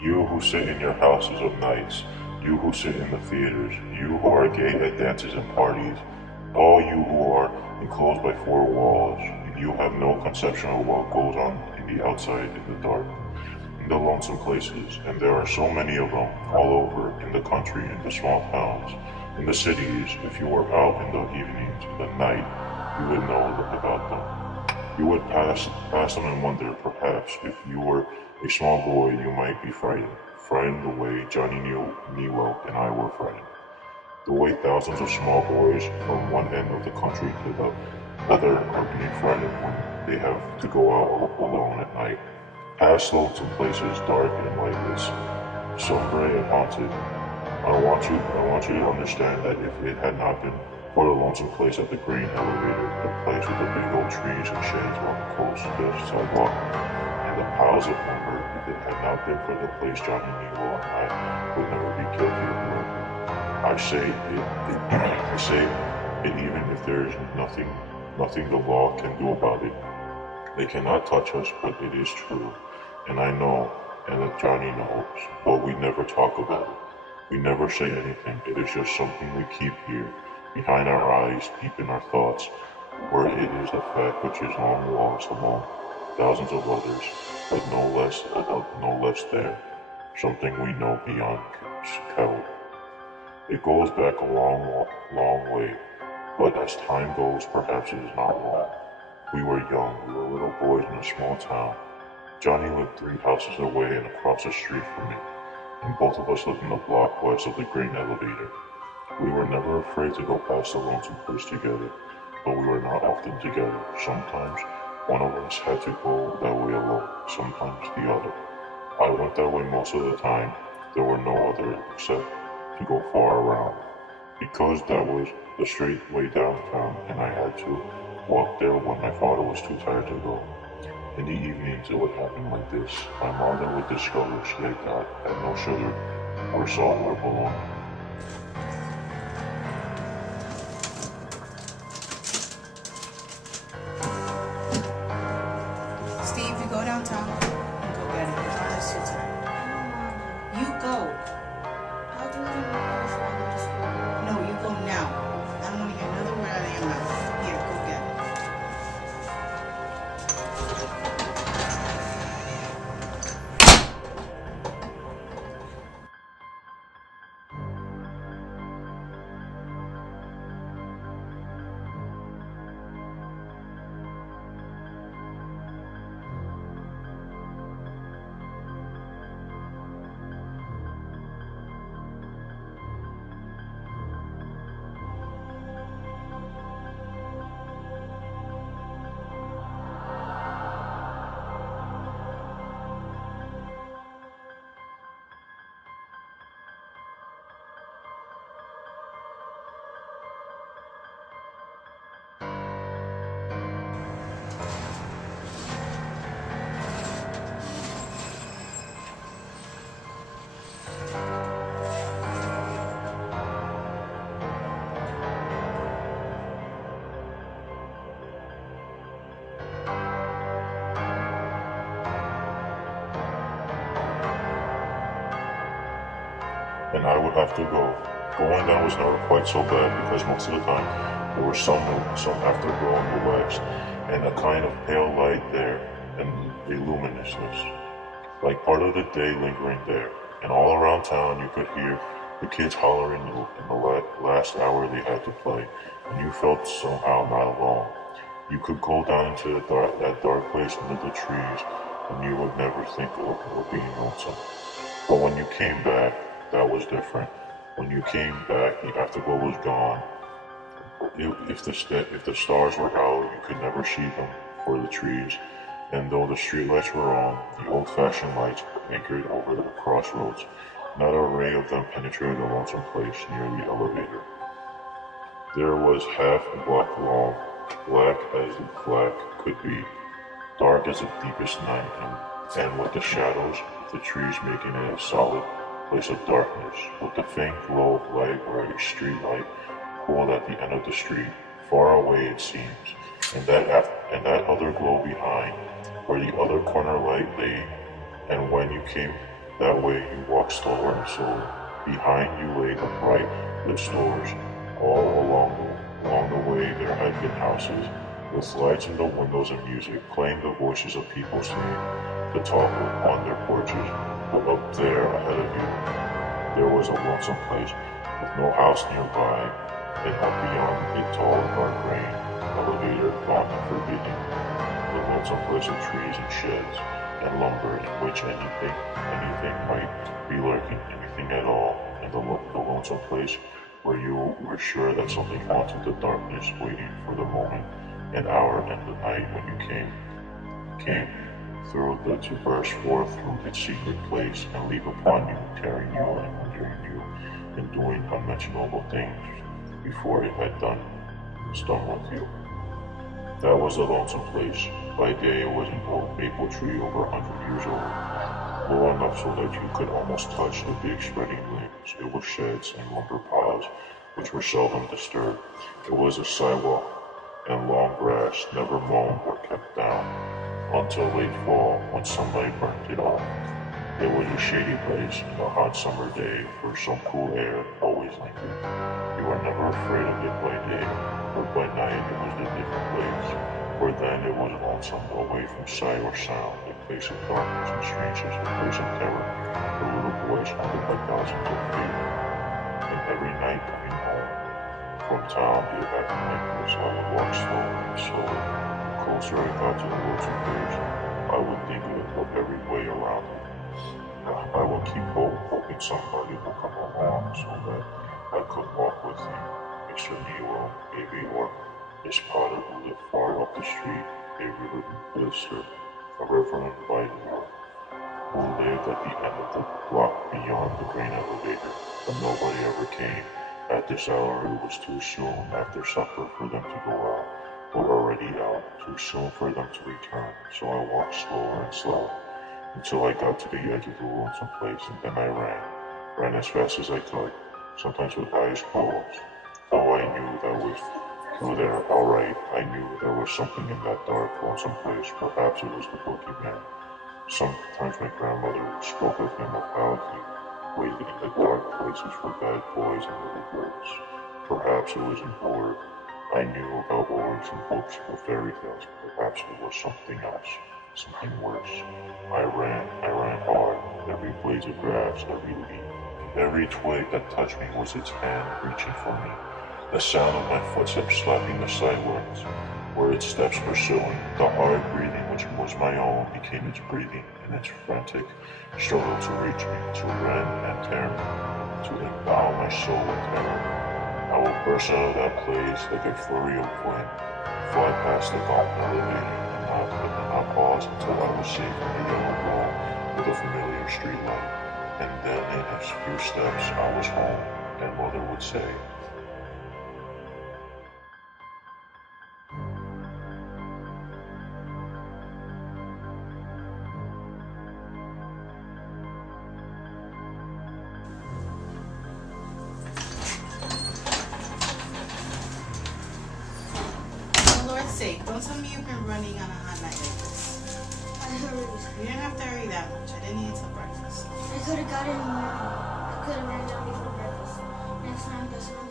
You who sit in your houses of nights, you who sit in the theaters, you who are gay at dances and parties, all you who are enclosed by four walls, you have no conception of what goes on in the outside in the dark, in the lonesome places, and there are so many of them all over in the country, in the small towns, in the cities. If you were out in the evenings, in the night, you would know about them. You would pass them and wonder, perhaps, if you were a small boy, you might be frightened the way Johnny Newell and I were frightened. The way thousands of small boys from one end of the country to the other are being frightened when they have to go out alone at night. Past lonesome places dark and lightless, sombre and haunted. I want you to understand that if it had not been for the lonesome place at the grain elevator, the place with the big old trees and sheds along the coast, the sidewalk, and the piles of lumber, if it had not been for the place Johnny Newell and I would never be guilty of murder. I say it even if there is nothing the law can do about it. They cannot touch us, but it is true. And I know, and that Johnny knows, but we never talk about it. We never say anything. It is just something we keep here, behind our eyes, deep in our thoughts, where it is a fact which is long lost among thousands of others, but no less there. Something we know beyond code. It goes back a long way, but as time goes, perhaps it is not long. We were young, we were little boys in a small town. Johnny lived 3 houses away and across the street from me, and both of us lived in the block west of the grain elevator. We were never afraid to go past the lonesome place together, but we were not often together. Sometimes one of us had to go that way alone, sometimes the other. I went that way most of the time. There were no other except to go far around, because that was the straight way downtown, and I had to walk there when my father was too tired to go. In the evenings, it would happen like this. My mother would discover she had no sugar or salt or bologna. Steve, you go downtown and go get it. It's almost your time. You go. I'll do it in my house while I'm just going. No, you go now. I don't want to hear another word out of your mouth. Here, go get it. And I would have to go. Going down was never quite so bad because most of the time there was some afterglow on the west and a kind of pale light there and a luminousness, like part of the day lingering there. And all around town you could hear the kids hollering in the last hour they had to play, and you felt somehow not alone. You could go down into that dark place under the trees, and you would never think of being lonesome. But when you came back, that was different. When you came back, the afterglow was gone. If the stars were out, you could never see them for the trees. And though the streetlights were on, the old-fashioned lights anchored over the crossroads, not a ray of them penetrated the lonesome place near the elevator. There was half a block long, black as black could be, dark as the deepest night, and with the shadows of the trees making it a solid place of darkness, with the faint glow of light where a street light cooled at the end of the street, far away it seems, and that other glow behind, where the other corner light lay, and when you came That way you walk slower and slower. Behind you lay the bright lit stores. All along the way there had been houses, with lights in the windows and music, playing the voices of people singing the talk on their porches. But up there ahead of you, there was a lonesome place, with no house nearby, and up beyond a tall and dark grain elevator gaunt and forbidding. The lonesome place of trees and sheds and lumber in which anything might be lurking, anything at all, and the lonesome place where you were sure that something haunted the darkness, waiting for the moment and hour and the night when you came through to burst forth from its secret place and leap upon you, tearing you and wandering you, and doing unmentionable things before it had done with you. That was the lonesome place. By day it was an old maple tree over 100 years old, low enough so that you could almost touch the big spreading limbs. It was sheds and lumber piles which were seldom disturbed. It was a sidewalk and long grass, never mown or kept down, until late fall when sunlight burnt it off. It was a shady place in a hot summer day where some cool air always lingered. You were never afraid of it by day, but by night it was a different place, for then it was lonesome, away from sight or sound, a place of darkness and strangeness, a place of terror, where little boys haunted by thousands of fear. And every night coming home from town, the abandoned necklace, I would walk slowly and slowly. The closer I got to the lonesome place, I would think of every way around it. I will keep hoping somebody will come along so that I could walk with him. Mr. Nero, maybe, or Miss Potter who lived far up the street, a river blister, a reverend Biden who lived at the end of the block beyond the grain elevator, but nobody ever came. At this hour it was too soon after supper for them to go out, or already out, too soon for them to return, so I walked slower and slower, until I got to the edge of the lonesome place, and then I ran as fast as I could, sometimes with eyes closed. Though I knew that was through there all right, I knew there was something in that dark, lonesome place. Perhaps it was the boogeyman. Sometimes my grandmother spoke of him, of how he waited in the dark places for bad boys and little girls. Perhaps it was an orb. I knew about orbs and books of fairy tales. Perhaps it was something else. Something worse. I ran hard. Every blade of grass, every leaf, every twig that touched me was its hand reaching for me. The sound of my footsteps slapping the sidewalks were its steps pursuing. The hard breathing which was my own became its breathing, and its frantic struggle to reach me, to rend and tear me, to endow my soul with terror. I will burst out of that place like a flurry of wind, fly past the gaunt elevator, and not pause until I was safe in the yellow wall with a familiar street light. And then in a few steps I was home, and mother would say, For Lord's sake, don't tell me you've been running on a hot night like this. I hurried. You didn't have to hurry that much. I didn't eat till breakfast. I could have got it in the morning. I could have ran down before breakfast. Next time, there's no